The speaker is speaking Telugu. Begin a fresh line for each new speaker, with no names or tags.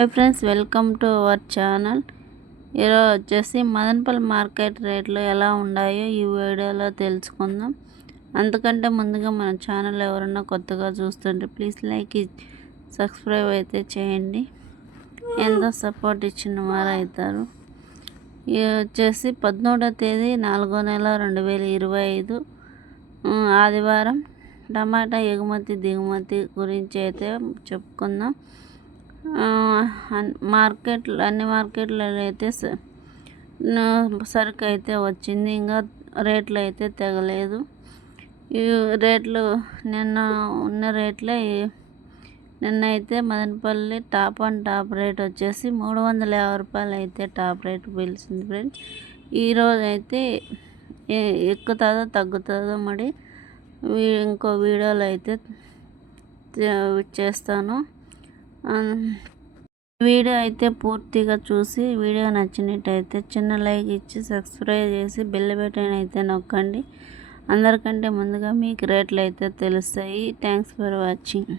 Hi friends welcome to our channel ఈరోజు వచ్చేసి మదనపల్లి మార్కెట్ రేట్లు ఎలా ఉన్నాయో ఈ వీడియోలో తెలుసుకుందాం. అంతకంటే ముందుగా మన ఛానల్ ఎవరన్నా కొత్తగా చూస్తుంటే ప్లీజ్ లైక్ సబ్స్క్రైబ్ అయితే చేయండి. ఎంతో సపోర్ట్ ఇచ్చిన వారు అవుతారు. ఇది వచ్చేసి పదమూడవ తేదీ నాలుగో నెల రెండు వేల ఇరవై ఐదు. ఆదివారం. టమాటా ఎగుమతి దిగుమతి గురించి అయితే చెప్పుకుందాం. మార్కెట్ అన్ని మార్కెట్లలో అయితే సరుకు అయితే వచ్చింది. ఇంకా రేట్లు అయితే తెగలేదు. ఈ రేట్లు నిన్న ఉన్న రేట్లే నిన్న అయితే Madanapalle top and top rate వచ్చేసి మూడు వందల యాభై రూపాయలు అయితే టాప్ రేట్ పిలిచింది ఫ్రెండ్స్. ఈరోజు అయితే ఎక్కుతుందో తగ్గుతుందో మరి ఇంకో వీడియోలో అయితే చేస్తాను. వీడియో అయితే పూర్తిగా చూసి వీడియో నచ్చినట్టయితే చిన్న లైక్ ఇచ్చి సబ్స్క్రైబ్ చేసి బెల్ బటన్ అయితే నొక్కండి. అందరికంటే ముందుగా మీకు రేట్లు అయితే తెలుస్తాయి. Thanks for watching.